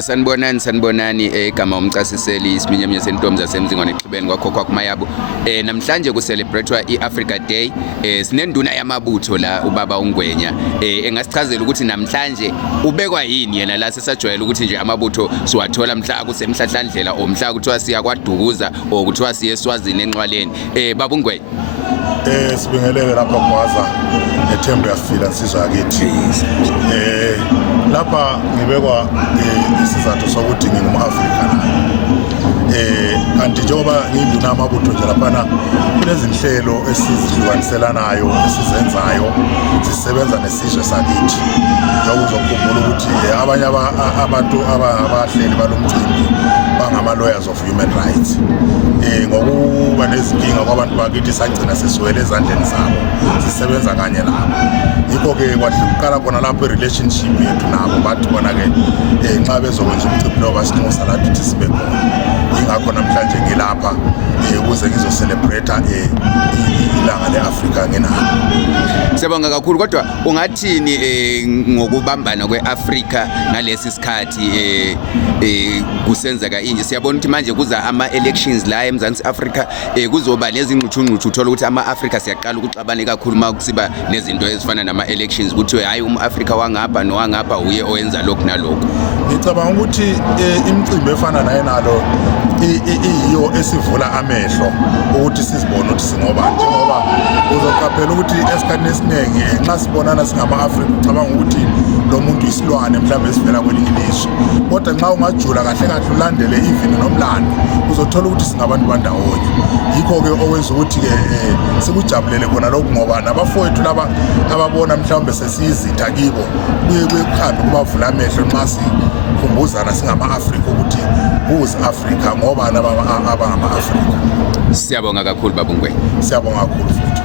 Sanibonani igama umchasiseli isiminye sentombi zasemzingwane exhibeni kwakhokho kumayabo. Namhlanje kucelebratewa iAfrica Day. Sinenduna yamabutho la ubaba uNgwenya. Engasichazela ukuthi namhlanje ubekwa yini yena la sesajwayela ukuthi nje amabutho siwathola mhla kusemhlahlandlela o mhla kuthiwa siya kwaDukuza o kuthiwa siye eSwazini enxwaleni. Baba uNgwenya. Sibingelele lapha kwaza ethembu yasifila insizwa yakithi. Lapha ngibekwa isizathu sokuthi ngingumAfrika. Kanti njengoba nginduna amabutho nje laphana kunezinhlelo esizihlukaniselanayo esizenzayo zisebenza nesizwe sakithi. Njengoba uzokhumbula ukuthi abanye abantu abahleli balomcimbi bangama lawyers of human rights. Ngokuba nezinkinga kwabantu bakithi sagcina sesiwele ezandleni zabo sisebenza kanye nabo. Yikho ke kwahlukana khona lapho relationship yethu nabo bathi bona ke nxa bezokwenza umcimbi lo basinxusa la ukuthi sibe khona. Ingakho namhlanje ngilapha ukuze ngizocelebrate ilanga leAfrika ngenabo. Siyabonga kakhulu kodwa ungathini ngokubambana kweAfrika ngalesi sikhathi kusenzeka inje siyabona ukuthi manje kuza ama-elections la eMzansi Afrika kuzoba nezingxuthungxuthu uthola ukuthi ama-Afrika siyaqala ukuxabana kakhulu uma kusiba nezinto ezifana nama-elections kuthiwe hayi umAfrika wangapha nowangapha uye oyenza lokhu nalokhu. Ngicabanga ukuthi imicimbi efana naye nalo iyo esivula amehlo ukuthi sizibone ukuthi singobani njengoba uzoqaphela ukuthi esikhathini esiningi nxa sibonana singama-Afrika ucabanga ukuthi lo muntu isilwane mhlawumbe esivela kwelinye ilizwe kodwa nxa ungajula kahle kahle ulandele even nomlando uzothola ukuthi singabantu bandawonye. Yikho-ke okwenza ukuthi-ke sikujabulele khona lokhu ngoba nabafowethu laba ababona mhlawumbe sesiyizitha kibo kuye kuhambe kubavula amehlo nxa sikhumbuzana singama-Afrika ukuthi who's Africa ngoba abangama-Afrika. Siyabonga kakhulu baba uNgwenya. Siyabonga kakhulu futhi.